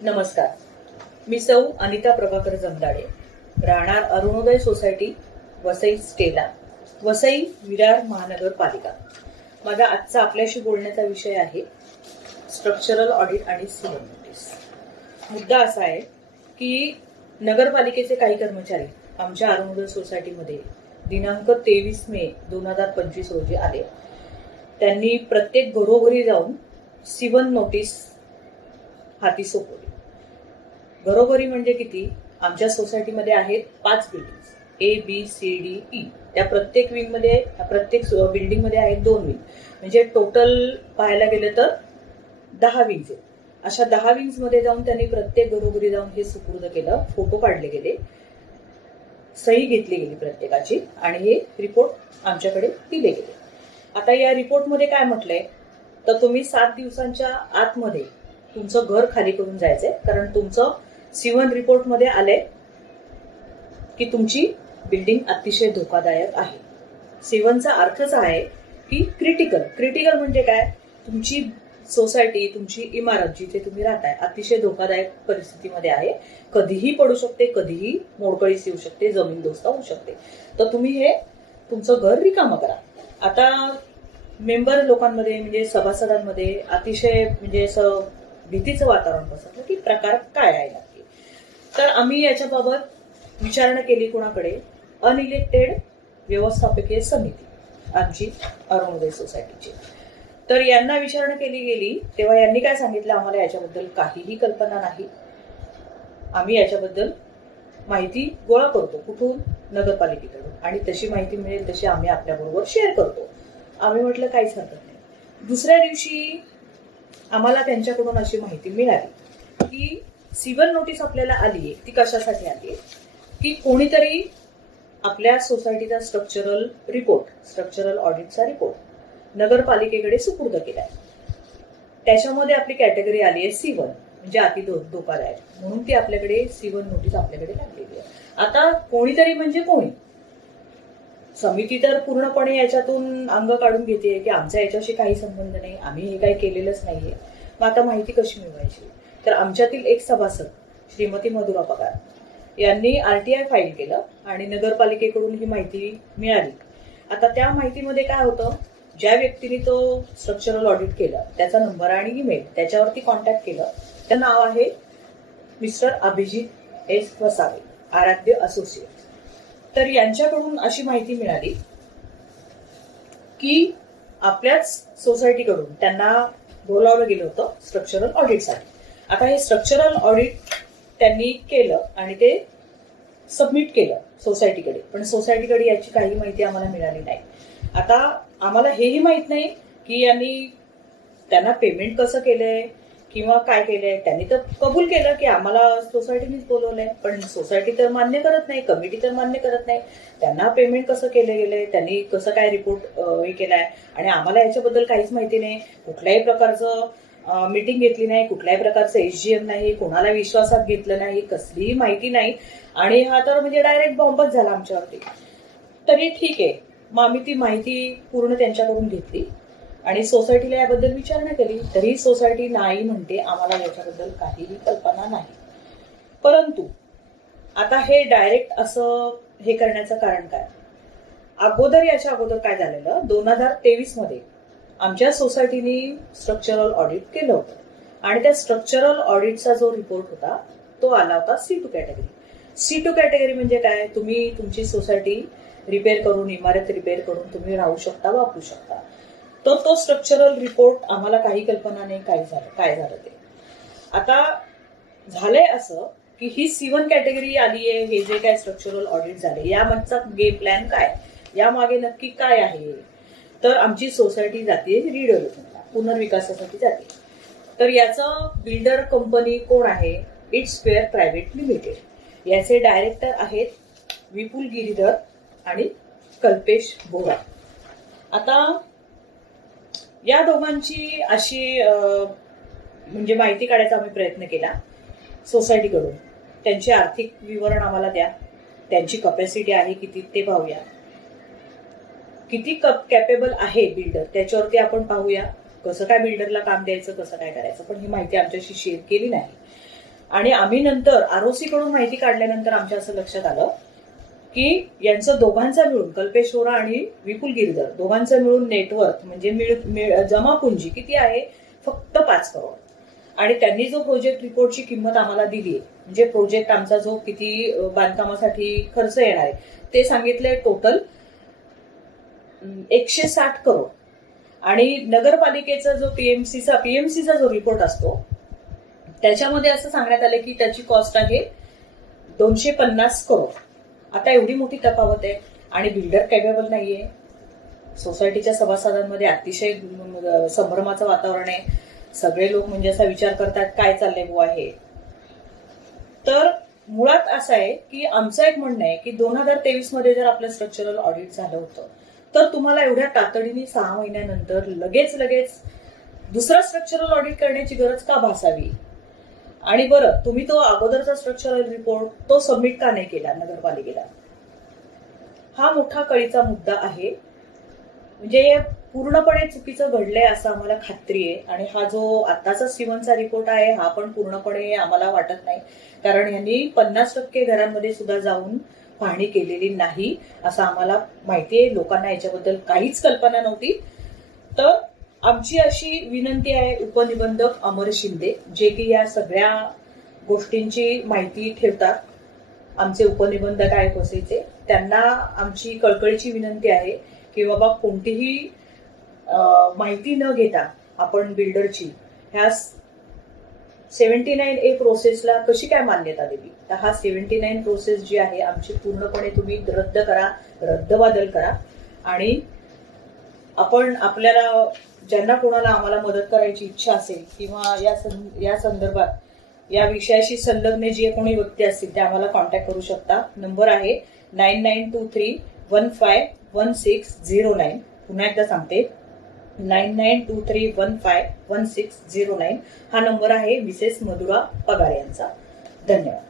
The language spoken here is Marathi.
नमस्कार, मी सौ अनिता प्रभाकर जमदाडे, राहणार अरुणोदय सोसायटी, वसई स्टेला, वसई विरार महानगरपालिका. माझा आजचा आपल्याशी बोलण्याचा विषय आहे स्ट्रक्चरल ऑडिट आणि सिव्हिल नोटीस. मुद्दा असा आहे की नगरपालिकेचे काही कर्मचारी आमच्या अरुणोदय सोसायटीमध्ये दिनांक 23 मे 2025 रोजी आले. त्यांनी प्रत्येक घरोघरी जाऊन सिव्हिल नोटीस हाती सोपवली. घरोघरी म्हणजे किती? आमच्या सोसायटीमध्ये आहेत 5 बिल्डिंग, ABCDE. त्या प्रत्येक बिल्डिंग मध्ये आहेत 2 विंग, म्हणजे टोटल पाहायला गेलं तर 10 विंग्स आहेत. अशा 10 विंग्स मध्ये जाऊन त्यांनी प्रत्येक घरोघरी जाऊन हे सुपूर्द केलं. फोटो काढले गेले, सही घेतली गेली प्रत्येकाची आणि हे रिपोर्ट आमच्याकडे दिले गेले. आता या रिपोर्टमध्ये काय म्हटलंय तर तुम्ही 7 दिवसांच्या आतमध्ये तुमचं घर खाली करून जायचंय, कारण तुमचं सिव्हिल रिपोर्ट मध्ये आलंय की तुमची बिल्डिंग अतिशय धोकादायक आहे. सिव्हिलचा अर्थच आहे की क्रिटिकल म्हणजे काय? तुमची सोसायटी, तुमची इमारत जिथे तुम्ही राहताय अतिशय धोकादायक परिस्थितीमध्ये आहे. कधीही पडू शकते, कधीही मोडकळीस येऊ शकते, जमीनदोस्त होऊ शकते. तर तुम्ही हे तुमचं घर रिकामं करा. आता मेंबर लोकांमध्ये म्हणजे सभासदांमध्ये अतिशय म्हणजे असं भीतीचं वातावरण पसरलं की प्रकार काय आहे नक्की. तर आम्ही याच्याबाबत विचारणा केली कोणाकडे? अनइलेक्टेड व्यवस्थापकीय समिती आमची अरुणोदय सोसायटीची. तर यांना विचारणा केली गेली तेव्हा यांनी काय सांगितलं? आम्हाला याच्याबद्दल काहीही कल्पना नाही. आम्ही याच्याबद्दल माहिती गोळा करतो. कुठून? नगरपालिकेकडून. आणि तशी माहिती मिळेल तशी आम्ही आपल्याबरोबर शेअर करतो. आम्ही म्हटलं काहीच हरकत नाही. दुसऱ्या दिवशी आम्हाला त्यांच्याकडून अशी माहिती मिळाली की सिव्हिल नोटीस आपल्याला आली आहे. ती कशासाठी आली? की कोणीतरी आपल्या सोसायटीचा स्ट्रक्चरल ऑडिटचा रिपोर्ट नगरपालिकेकडे सुपूर्द केलाय. त्याच्यामध्ये आपली कॅटेगरी आली आहे सिव्हिल, म्हणजे अति धोकादायक, म्हणून ती आपल्याकडे सिव्हिल नोटीस आपल्याकडे लागलेली आहे. आता कोणीतरी म्हणजे कोणी? समिती तर पूर्णपणे याच्यातून अंग काढून घेते की आमचा याच्याशी काही संबंध नाही, आम्ही हे काही केलेलंच नाहीये. मग आता माहिती कशी मिळवायची? तर आमच्यातील एक सभासद श्रीमती मधुरा पगार यांनी RTI फाईल केलं आणि नगरपालिकेकडून ही माहिती मिळाली. आता त्या माहितीमध्ये काय होतं? ज्या व्यक्तीने तो स्ट्रक्चरल ऑडिट केलं त्याचा नंबर आणि ईमेल त्याच्यावरती कॉन्टॅक्ट केलं. त्याचं नाव आहे मिस्टर अभिजित S. वसावे, आराध्य असोसिएट. तर यांच्याकडून अशी माहिती मिळाली की आपल्याच सोसायटीकडून त्यांना बोलावलं गेलं होतं स्ट्रक्चरल ऑडिटसाठी. आता हे स्ट्रक्चरल ऑडिट त्यांनी केलं आणि ते सबमिट केलं सोसायटीकडे, पण सोसायटीकडे याची काही माहिती आम्हाला मिळाली नाही. आता आम्हाला हेही माहित नाही की त्यांना पेमेंट कसं केलंय किंवा काय केलंय. त्यांनी तर कबूल केलं की आम्हाला सोसायटीनेच बोलवलंय, पण सोसायटी तर मान्य करत नाही, कमिटी तर मान्य करत नाही. त्यांना पेमेंट कसं केलं गेलंय, त्यांनी कसं काय रिपोर्ट हे केलाय आणि आम्हाला याच्याबद्दल काहीच माहिती नाही. कुठल्याही प्रकारचं मीटिंग घेतली नाही, कुठल्याही प्रकारचं SGM नाही, कोणाला विश्वासात घेतलं नाही, कसलीही माहिती नाही. आणि हा तर म्हणजे डायरेक्ट बॉम्बच झाला आमच्यावरती. तरी ठीक आहे, मग आम्ही ती माहिती पूर्ण त्यांच्याकडून घेतली आणि सोसायटीला याबद्दल विचारणा केली. तरी सोसायटी नाही म्हणते, आम्हाला याच्याबद्दल काहीही कल्पना नाही. परंतु आता हे डायरेक्ट असं हे करण्याचं कारण काय? याच्या अगोदर काय झालेलं? 2023 मध्ये आमच्या सोसायटीने स्ट्रक्चरल ऑडिट केलं होतं आणि त्या स्ट्रक्चरल ऑडिटचा जो रिपोर्ट होता तो आला होता C2 कॅटेगरी. C2 कॅटेगरी म्हणजे काय? तुम्ही तुमची सोसायटी रिपेअर करून, इमारत रिपेअर करून तुम्ही राहू शकता, वापरू शकता. तर तो स्ट्रक्चरल रिपोर्ट आम्हाला काही कल्पना नाही काय झालं ते. आता झालंय असं की ही C1 कॅटेगरी आली आहे. हे जे काय स्ट्रक्चरल ऑडिट झाले यामागचा गेम प्लॅन काय, यामागे नक्की काय आहे? तर आमची सोसायटी जाते रिडेव्हलपमेंटला, पुनर्विकासासाठी जाते. तर याचं बिल्डर कंपनी कोण आहे? It's square private limited. याचे डायरेक्टर आहेत विपुल गिरीधर आणि कल्पेश बोरा. आता या दोघांची अशी म्हणजे माहिती काढायचा आम्ही प्रयत्न केला सोसायटीकडून. त्यांचे आर्थिक विवरण आम्हाला द्या, त्यांची कपॅसिटी आहे किती ते पाहूया, किती कॅपेबल आहे बिल्डर त्याच्यावरती आपण पाहूया, कसं काय बिल्डरला काम द्यायचं, कसं काय करायचं. पण ही माहिती आमच्याशी शेअर केली नाही. आणि आम्ही नंतर आरओसी कडून माहिती काढल्यानंतर आमच्या असं लक्षात आलं की यांचं दोघांचा मिळून, कल्पेश वोरा आणि विपुल गिरधर दोघांचं मिळून नेटवर्थ म्हणजे जमा पुंजी किती आहे, फक्त 5 करोड. आणि त्यांनी जो प्रोजेक्ट रिपोर्टची किंमत आम्हाला दिली, म्हणजे प्रोजेक्ट आमचा जो किती बांधकामासाठी खर्च येणार आहे ते सांगितलंय टोटल 160 करोड. आणि नगरपालिकेचा जो पीएमसीचा जो रिपोर्ट असतो त्याच्यामध्ये असं सांगण्यात आलं की त्याची कॉस्ट आहे 250 करोड. आता एवढी मोठी तफावत आहे आणि बिल्डर कॅपेबल नाहीये. सोसायटीच्या सभासदांमध्ये अतिशय संभ्रमाचं वातावरण आहे. सगळे लोक म्हणजे असा विचार करतात काय चाललंय बुवा हे. तर मुळात असं आहे की आमचं एक म्हणणं आहे की 2023 मध्ये जर आपलं स्ट्रक्चरल ऑडिट झालं होतं तर तुम्हाला एवढ्या तातडीने 6 महिन्यानंतर लगेच दुसरा स्ट्रक्चरल ऑडिट करण्याची गरज का भासावी. आणि बरं, तुम्ही तो अगोदरचा स्ट्रक्चरल रिपोर्ट तो सबमिट का नाही केला नगरपालिकेला, हा मोठा कळीचा मुद्दा आहे. म्हणजे पूर्णपणे चुकीचं घडलंय असं आम्हाला खात्री आहे. आणि हा जो आताचा स्टीव्हनचा रिपोर्ट आहे हा पण पूर्णपणे आम्हाला वाटत नाही, कारण यांनी 50% घरांमध्ये सुद्धा जाऊन पाहणी केलेली नाही असं आम्हाला माहितीये. लोकांना याच्याबद्दल काहीच कल्पना नव्हती. तर आमची अशी विनंती आहे उपनिबंधक अमर शिंदे, जे की या सगळ्या गोष्टींची माहिती ठेवतात, आमचे उपनिबंधक आहेत वसईचे, त्यांना आमची कळकळीची विनंती आहे की बाबा कोणतीही माहिती न घेता आपण बिल्डरची ह्या 79A प्रोसेसला कशी काय मान्यता दिली. तर हा 79 प्रोसेस जी आहे आमची पूर्णपणे तुम्ही रद्द करा, रद्दबादल करा. आणि आपण आपल्याला ज्यांना कोणाला आम्हाला मदत करायची इच्छा असेल किंवा या संदर्भात या विषयाशी संलग्न जे कोणी व्यक्ती असतील ते आम्हाला कॉन्टॅक्ट करू शकता. नंबर आहे 9923151609. पुन्हा एकदा सांगते 9923151609. हा नंबर आहे मिसेस मधुरा पगार यांचा. धन्यवाद.